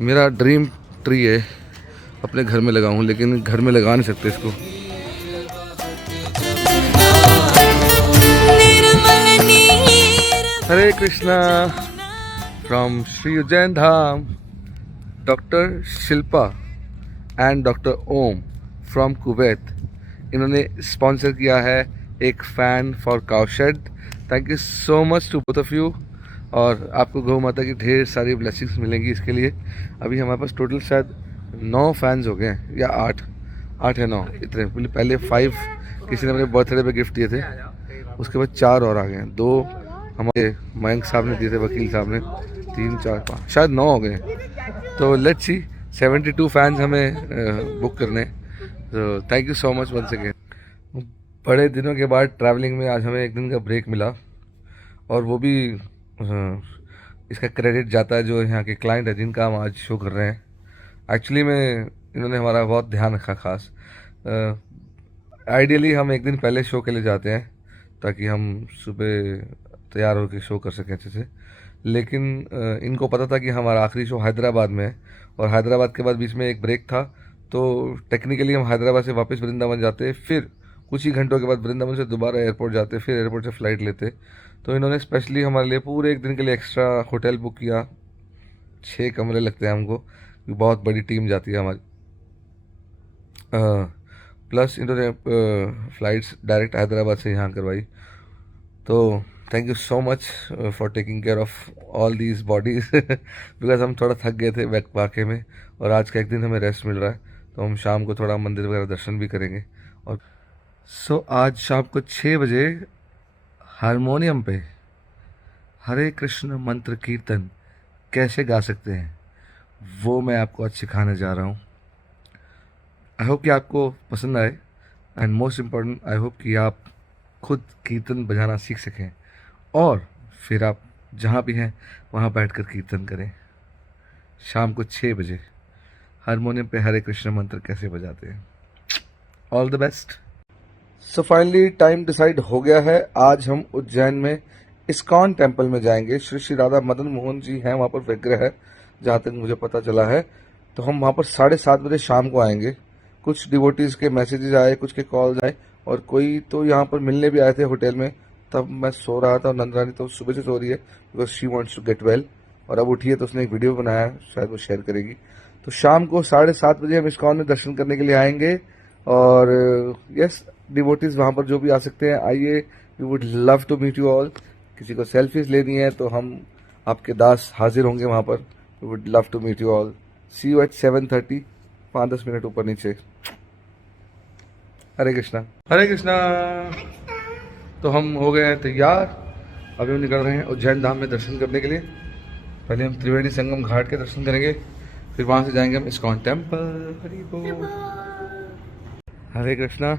मेरा dream tree है, अपने घर में लगाऊं, लेकिन घर में लगा नहीं सकते इसको। Hare Krishna from Shri Ujjain Dham. Doctor Shilpa and doctor Om from Kuwait, इन्होंने स्पॉन्सर किया है एक fan for cowshed. Thank you so much to both of you. और आपको गौ माता की ढेर सारी ब्लेसिंग्स मिलेंगी इसके लिए। अभी हमारे पास टोटल शायद 9 फैंस हो गए हैं, या 8 है 9 इतने। पहले 5 किसी ने अपने बर्थडे पे गिफ्ट दिए थे, उसके बाद 4 और आ गए हैं। 2 हमारे मयंक साहब ने दिए थे, वकील साहब ने। 3 4 5 शायद 9 हो गए हैं। तो लेट्स सी, 72 फैंस हमें बुक करने। तो thank you so much once again. बड़े दिनों के बाद ट्रैवलिंग में आज हमें एक दिन का ब्रेक मिला, और वो भी इसका क्रेडिट जाता है जो यहाँ के क्लाइंट है जिनका हम आज शो कर रहे हैं। एक्चुअली में इन्होंने हमारा बहुत ध्यान रखा खास। आइडियली हम एक दिन पहले शो के लिए जाते हैं ताकि हम सुबह तैयार होकर शो कर सकें अच्छे से, लेकिन इनको पता था कि हमारा आखिरी शो हैदराबाद में है, और हैदराबाद के बाद बीच में एक ब्रेक था। तो टेक्निकली हम हैदराबाद से वापस वृंदावन जाते, फिर कुछ ही घंटों के बाद वृंदावन से दोबारा एयरपोर्ट जाते, फिर एयरपोर्ट से फ़्लाइट लेते। तो इन्होंने स्पेशली हमारे लिए पूरे एक दिन के लिए एक्स्ट्रा होटल बुक किया। 6 कमरे लगते हैं हमको, बहुत बड़ी टीम जाती है हमारी। प्लस इन्होंने फ़्लाइट्स डायरेक्ट हैदराबाद से यहाँ करवाई। तो thank you so much for taking care of all these bodies because हम थोड़ा थक गए थे वाकई में, और आज का एक दिन हमें रेस्ट मिल रहा है। तो हम शाम को थोड़ा मंदिर वगैरह दर्शन भी करेंगे। और आज शाम को 6 बजे हारमोनियम पे हरे कृष्ण मंत्र कीर्तन कैसे गा सकते हैं वो मैं आपको आज सिखाने जा रहा हूँ। आई होप कि आपको पसंद आए, and most important I hope कि आप खुद कीर्तन बजाना सीख सकें, और फिर आप जहाँ भी हैं वहाँ बैठकर कीर्तन करें। शाम को 6 बजे हारमोनियम पे हरे कृष्ण मंत्र कैसे बजाते हैं। All the best. So finally time decide हो गया है। आज हम उज्जैन में इस्कॉन टेम्पल में जाएंगे। श्री श्री राधा मदन मोहन जी हैं वहाँ पर, विग्रह है जहाँ तक मुझे पता चला है। तो हम वहाँ पर 7:30 बजे शाम को आएंगे। कुछ डिवोटीज़ के मैसेजेस आए, कुछ के कॉल्स आए, और कोई तो यहाँ पर मिलने भी आए थे होटल में। तब मैं सो रहा था, और नंदरानी तो सुबह से सो रही है because she wants to get well, और अब उठी है तो उसने एक वीडियो बनाया है, शायद वो शेयर करेगी। तो शाम को 7:30 बजे हम इस्कॉन में दर्शन करने के लिए आएंगे। और यस, डिवोटीज़ वहाँ पर जो भी आ सकते हैं आइए, we would love to meet you all. किसी को सेल्फीज लेनी है तो हम आपके दास हाजिर होंगे वहाँ पर। We would love to meet you all. See you at 7:30, 5-10 minute ऊपर नीचे। हरे कृष्णा हरे कृष्णा। तो हम हो गए हैं तैयार, अभी हम निकल रहे हैं उज्जैन धाम में दर्शन करने के लिए। पहले हम त्रिवेणी संगम घाट के दर्शन करेंगे, फिर वहाँ से जाएंगे हम इस्कॉन टेम्पल। हरि बोल। हरे कृष्णा।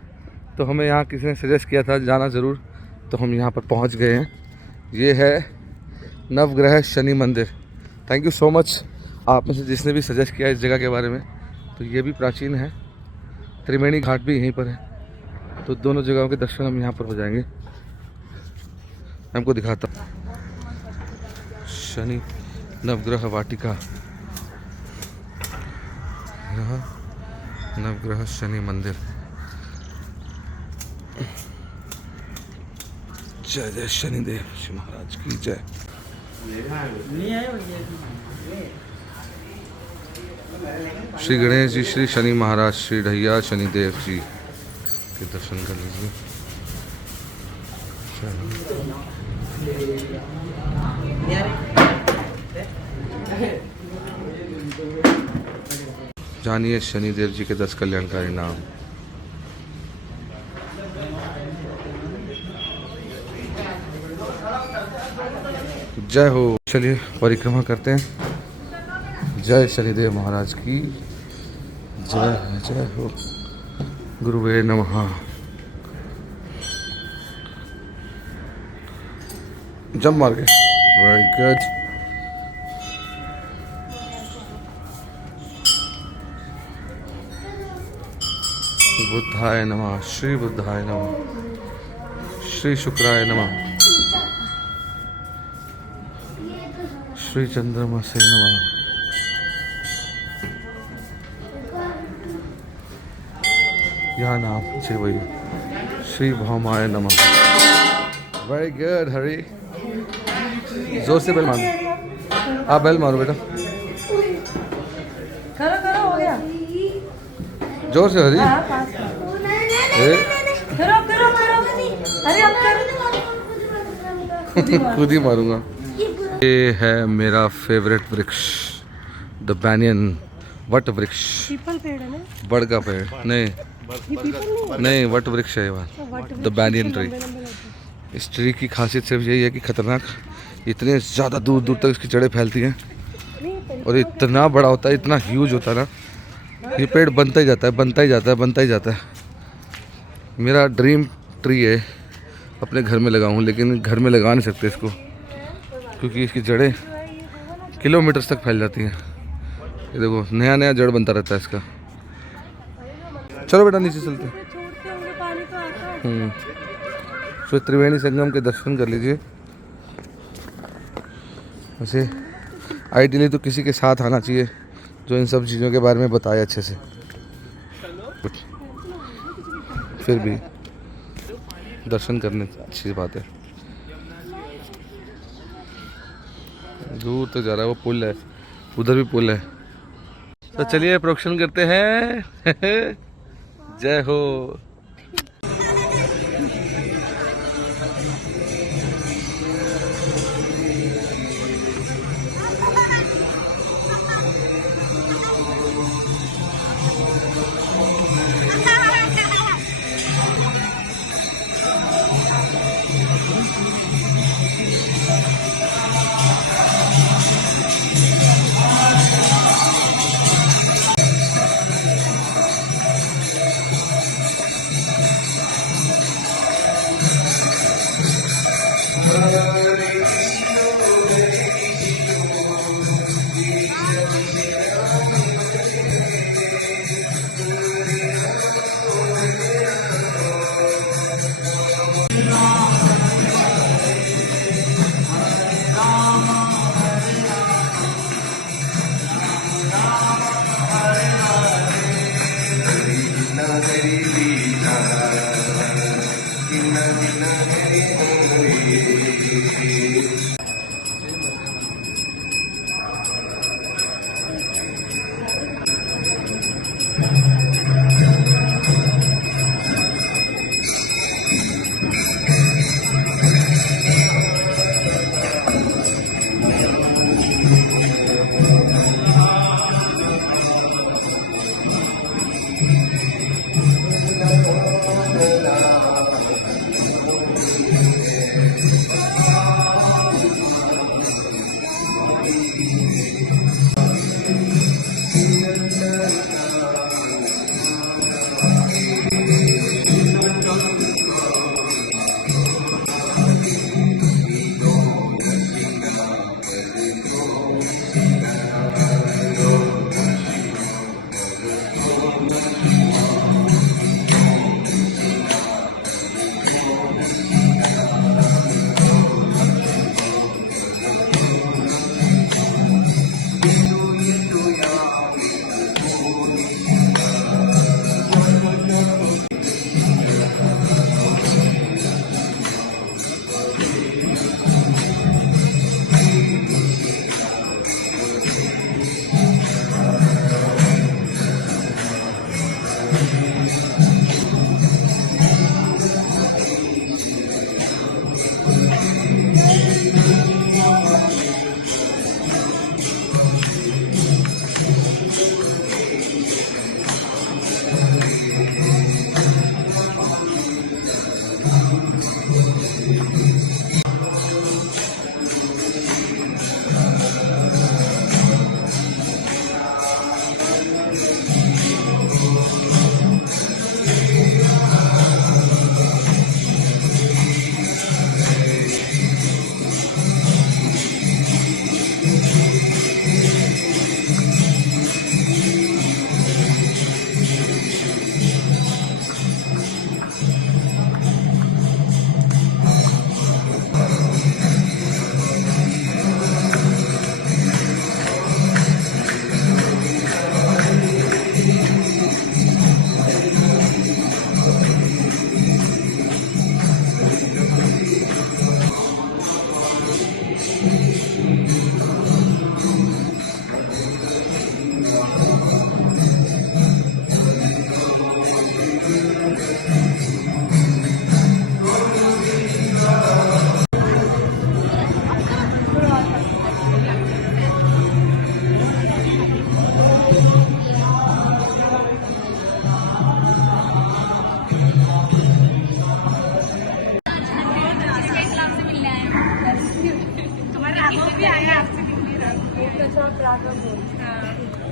तो हमें यहाँ किसी ने सजेस्ट किया था जाना ज़रूर, तो हम यहाँ पर पहुँच गए हैं। ये है नवग्रह शनि मंदिर। थैंक यू सो मच आप में से जिसने भी सजेस्ट किया इस जगह के बारे में। तो ये भी प्राचीन है, त्रिवेणी घाट भी यहीं पर है, तो दोनों जगहों के दर्शन हम यहाँ पर हो जाएंगे। मैं आपको दिखाता हूँ शनि नवग्रह वाटिका। यहाँ नवग्रह शनि मंदिर। जय जय शनिदेव श्री महाराज की जय। श्री गणेश जी, श्री शनि महाराज, श्री ढैया शनिदेव जी के दर्शन कर लीजिए। जानिए शनिदेव जी के 10 कल्याणकारी नाम। जय हो। चलिए परिक्रमा करते हैं। जय शनिदेव महाराज की जय। जय हो। गुरुवे नमः। जंप मार के, वेरी गुड। बुद्धाय नमः, श्री बुद्धाय नमः, श्री शुक्राय नमः, श्री चंद्रमा से नमः, यहाँ नाम जी वही श्री भौमाय नमः। वेरी गुड हरी, जोर से बेल मारो। आप बेल मारो बेटा, करो करो, हो गया। जोर से हरी। हाँ, पास ए, करो करो करो, अरे अब करो। खुद ही मारूंगा। ये है मेरा फेवरेट वृक्ष, द बैनियन वट वृक्ष। पीपल पेड़ है ना? बड़ का पेड़ नहीं, ये पीपल नहीं वट वृक्ष है ये, द बैनियन ट्री। इस ट्री की खासियत सिर्फ यही है कि खतरनाक, इतने ज़्यादा दूर दूर तक इसकी जड़ें फैलती हैं और इतना बड़ा होता है, इतना ह्यूज होता है ना। ये पेड़ बनता ही जाता है, बनता ही जाता है, बनता ही जाता है। मेरा ड्रीम ट्री है अपने घर में लगाऊं, लेकिन घर में लगा नहीं सकते इसको क्योंकि इसकी जड़ें किलोमीटर्स तक फैल जाती हैं। ये देखो नया नया जड़ बनता रहता है इसका। चलो बेटा नीचे चलते हैं। छोड़ते होंगे पानी तो आता है। तो त्रिवेणी संगम के दर्शन कर लीजिए। वैसे आइडियली तो किसी के साथ आना चाहिए जो इन सब चीज़ों के बारे में बताए अच्छे से, फिर भी दर्शन करने अच्छी बात है। दूर तक जा रहा है, वो पुल है, उधर भी पुल है। तो चलिए प्रोक्षण करते हैं। जय हो।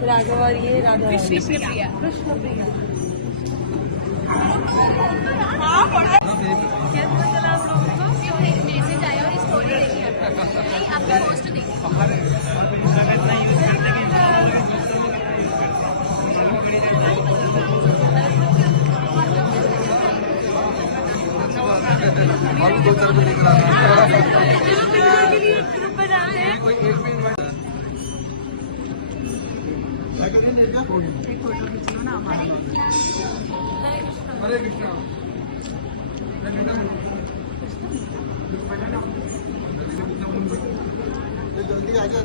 राघव और ये राधा कृष्ण प्रिया कृष्ण प्रिया। मैसेज आया और स्टोरी देखी आपने पोस्ट देखी। और भी 2-4 को लेकर आ ग्रुप बनाते हैं। हरे कृष्णा। जल्दी आ जा।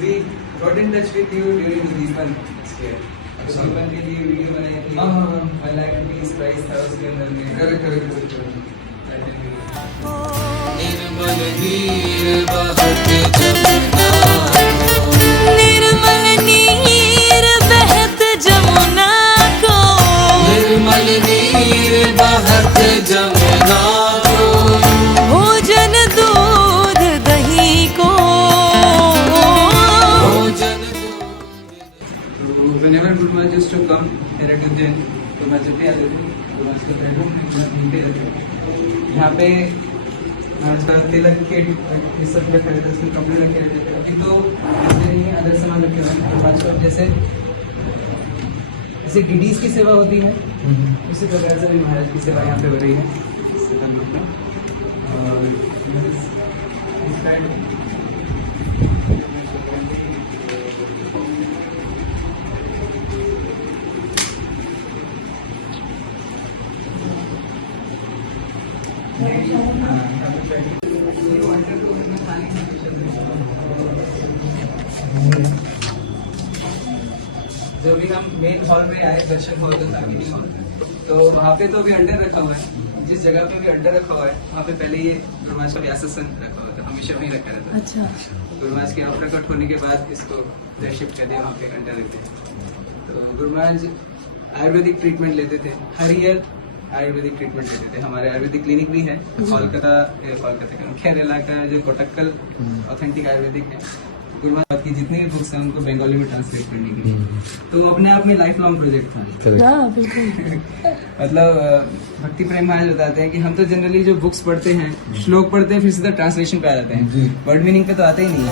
We got in touch with you during the Deepan scare. तो Deepan के लिए वीडियो बनाई थी। 1 लाख रुपीस प्राइस था उसके अंदर में। करेक्ट। निर्मल नीर बहत जमुना को, निर्मल नीर बहत जमुना को, निर्मल नीर बहत जमुना को, भोजन दूध दही को, भोजन दूध whenever Guru Maharaj used to come here at Ujjain, तो मैं जब भी आते थे तो मैं उसका बेडरूम घूमते रहते थे। यहाँ पे आजकल तिलक के ये सब रखे रहते थे, उसमें कपड़े रखे रहते थे। अभी तो ऐसे नहीं है, अदर सामान रखे हुए हैं। तो आजकल जैसे डीडीज की सेवा होती है उसी प्रकार से भी महाराज की सेवा यहाँ पे हो रही है। और इस साइड जो भी हम मेन हॉल में आए, दर्शन हॉल का मिनी हॉल, तो वहाँ पे तो अभी अंडर रखा हुआ है। जिस जगह पे भी अंडर रखा हुआ है वहाँ पे पहले ये गुरु महाराज का व्यासासन रखा हुआ था, हमेशा वहीं रखा रहता है। अच्छा। गुरु महाराज के अप्रकट होने के बाद इसको शिफ्ट कर दिया, वहाँ पे अंडर रखते हैं। तो गुरु महाराज आयुर्वेदिक ट्रीटमेंट लेते थे, हर ईयर आयुर्वेदिक ट्रीटमेंट लेते थे। हमारे आयुर्वेदिक क्लिनिक भी है कोलकाता केरला का, जो कोटक्कल ऑथेंटिक आयुर्वेदिक है। गुरु महाराज की जितनी भी बुक्स हैं उनको बंगाली में ट्रांसलेट करने के लिए, तो अपने आप में लाइफ लॉन्ग प्रोजेक्ट था। मतलब भक्ति प्रेम महाराज बताते हैं कि हम तो जनरली जो बुक्स पढ़ते हैं, श्लोक पढ़ते हैं, फिर सीधा ट्रांसलेशन पे आ जाते हैं, वर्ड मीनिंग पे तो आते ही नहीं है।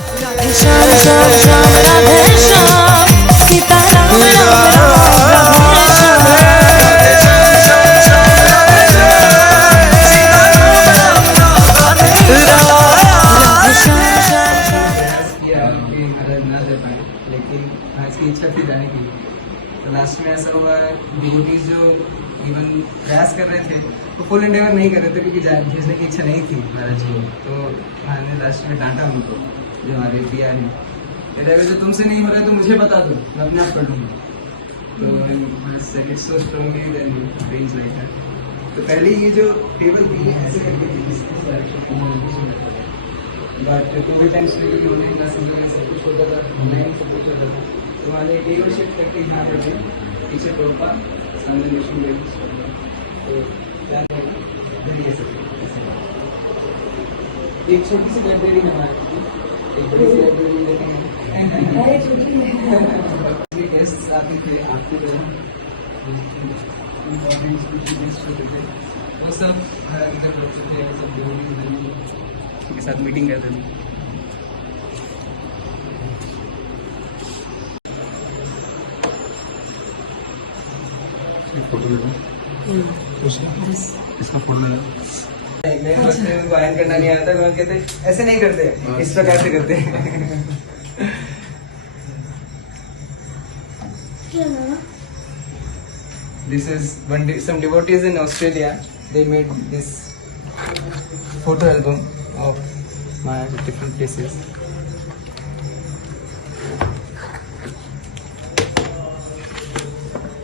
श्याम श्याम श्याम राधे श्याम सीताराम राम राम राधे लेकिन आज की इच्छा थी जाने की, तो लास्ट में ऐसा हुआ है डिवोटीज जो इवन प्रयास कर रहे थे तो फुल एंडेवर नहीं कर रहे थे, क्योंकि भेजने की इच्छा नहीं थी महाराज को। तो महाराज ने लास्ट में डांटा उनको, जो हमारे पिया है, अगर जो तुमसे नहीं हो रहा है तो मुझे बता दो, मैं अपने आप कर दूंगा। तो पहले ये जो टेबल थी ऐसे करके, बट कोविड टाइम्स में भी ऑनलाइन क्लासेस में सब कुछ होता था, ऑनलाइन सब कुछ होता था, तो हमारे टेबल शिफ्ट करके यहाँ पर थे, पीछे टोपा सामने मशीन ले, तो क्या ये सब एक छोटी सी लाइब्रेरी है हमारी, एक बड़ी सी लाइब्रेरी लेकिन गेस्ट आते थे, आपके जो वो सब इधर बच्चे थे, सब के साथ मीटिंग करते थे। फोटो इसका फोटो गायन करना नहीं आता, तो कहते ऐसे नहीं करते, इस प्रकार से करते हैं। This is some devotees in Australia. They made this photo album of my different places.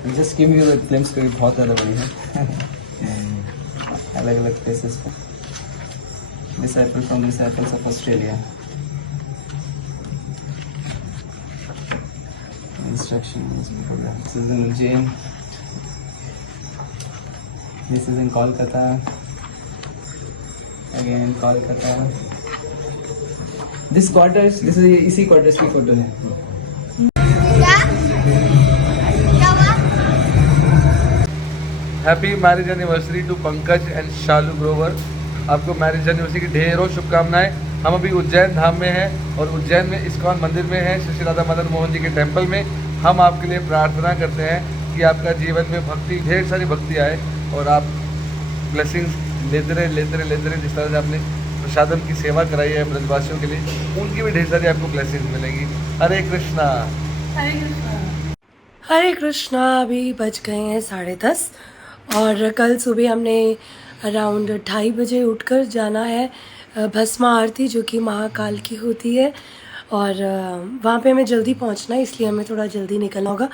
I'll just give you a glimpse कि बहुत ज़्यादा बड़ी है, अलग-अलग places पे। Disciples from Disciples of Australia. Instructions. This is in Ujjain. This is in Kolkata. Again Kolkata. This quarters, this is इसी quarters की photo है। Happy marriage anniversary to Pankaj and Shalu Grover. आपको मैरिज एनिवर्सरी की ढेरों शुभकामनाएं। हम अभी उज्जैन धाम में हैं और उज्जैन में इस्कॉन मंदिर में हैं, श्री राधा मदन मोहन जी के टेम्पल में। हम आपके लिए प्रार्थना करते हैं कि आपका जीवन में भक्ति, ढेर सारी भक्ति आए और आप ब्लेसिंग्स लेते रहे। जिस तरह से आपने प्रसादम की सेवा कराई है ब्रजवासियों के लिए, उनकी भी ढेर सारी आपको ब्लेसिंग्स मिलेंगी। हरे कृष्णा। हरे कृष्णा। अभी बज गए हैं 10:30 और कल सुबह हमने अराउंड 2:30 बजे उठकर जाना है भस्मा आरती, जो कि महाकाल की होती है, और वहाँ पे हमें जल्दी पहुँचना है, इसलिए हमें थोड़ा जल्दी निकलना होगा।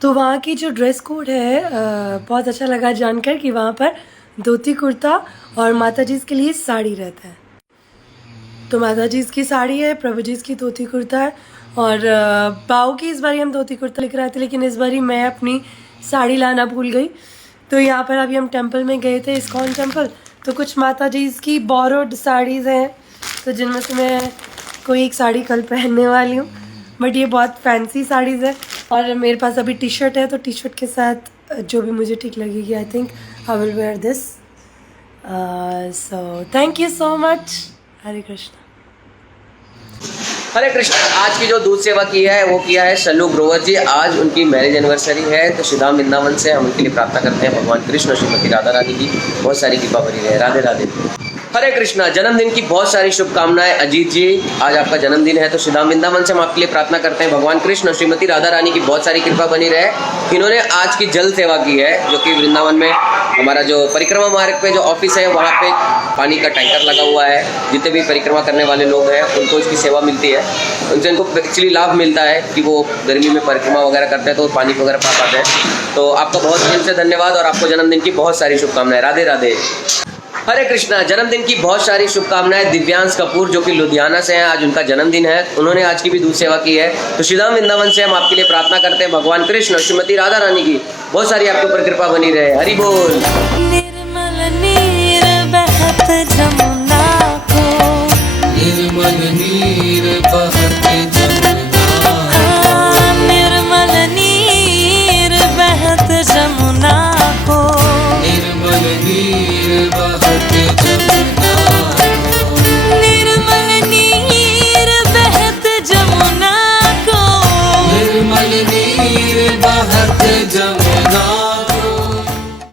तो वहाँ की जो ड्रेस कोड है बहुत अच्छा लगा जानकर कि वहाँ पर धोती कुर्ता और माता जी के लिए साड़ी रहता है। तो माता जी की साड़ी है, प्रभु जी की धोती कुर्ता है, और बाऊ की इस बारी हम धोती कुर्ता लेकर आए थे, लेकिन इस बारी मैं अपनी साड़ी लाना भूल गई। तो यहाँ पर अभी हम टेंपल में गए थे, इस्कॉन टेंपल, तो कुछ माता जी की बोरोड साड़ीज़ हैं, तो जिनमें से मैं कोई एक साड़ी कल पहनने वाली हूँ। बट ये बहुत फैंसी साड़ीज़ है और मेरे पास अभी टी शर्ट है, तो टी शर्ट के साथ जो भी मुझे ठीक लगेगी I think I will wear this. So thank you so much. Hare Krishna. Hare Krishna. आज की जो दूध सेवा की है वो किया है शल्लू ग्रोवर जी. आज उनकी मैरिज एनिवर्सरी है, तो श्रीधाम वृंदावन से हम उनके लिए प्रार्थना करते हैं भगवान कृष्ण और श्रीमती राधा रानी की बहुत सारी कृपा बनी रहे. राधे राधे. हरे कृष्णा. जन्मदिन की बहुत सारी शुभकामनाएं अजीत जी. आज आपका जन्मदिन है, तो श्रीधाम वृंदावन से हम आपके लिए प्रार्थना करते हैं भगवान कृष्ण और श्रीमती राधा रानी की बहुत सारी कृपा बनी रहे. इन्होंने आज की जल सेवा की है, जो कि वृंदावन में हमारा जो परिक्रमा मार्ग पे जो ऑफिस है वहाँ पे पानी का टैंकर लगा हुआ है. जितने भी परिक्रमा करने वाले लोग हैं उनको इसकी सेवा मिलती है. उनसे इनको एक्चुअली लाभ मिलता है कि वो गर्मी में परिक्रमा वगैरह करते हैं तो पानी वगैरह पा पाते हैं. तो आपका बहुत दिल से धन्यवाद और आपको जन्मदिन की बहुत सारी शुभकामनाएं. राधे राधे. हरे कृष्णा. जन्मदिन की बहुत सारी शुभकामनाएं दिव्यांश कपूर जो कि लुधियाना से हैं. आज उनका जन्मदिन है, उन्होंने आज की भी दूध सेवा की है. तो श्रीधाम वृंदावन से हम आपके लिए प्रार्थना करते हैं भगवान कृष्ण और श्रीमती राधा रानी की बहुत सारी आपके ऊपर कृपा बनी रहे. हरि बोल. निर्मल नीर बहत जमुना को, निर्मल नीर बहत जमुना को, निर्मल नीर बहत जमुना को, निर्मल नीर बहत जमुना को, निर्मल नीर बहत जमुना को, निर्मल नीर बहत जमुना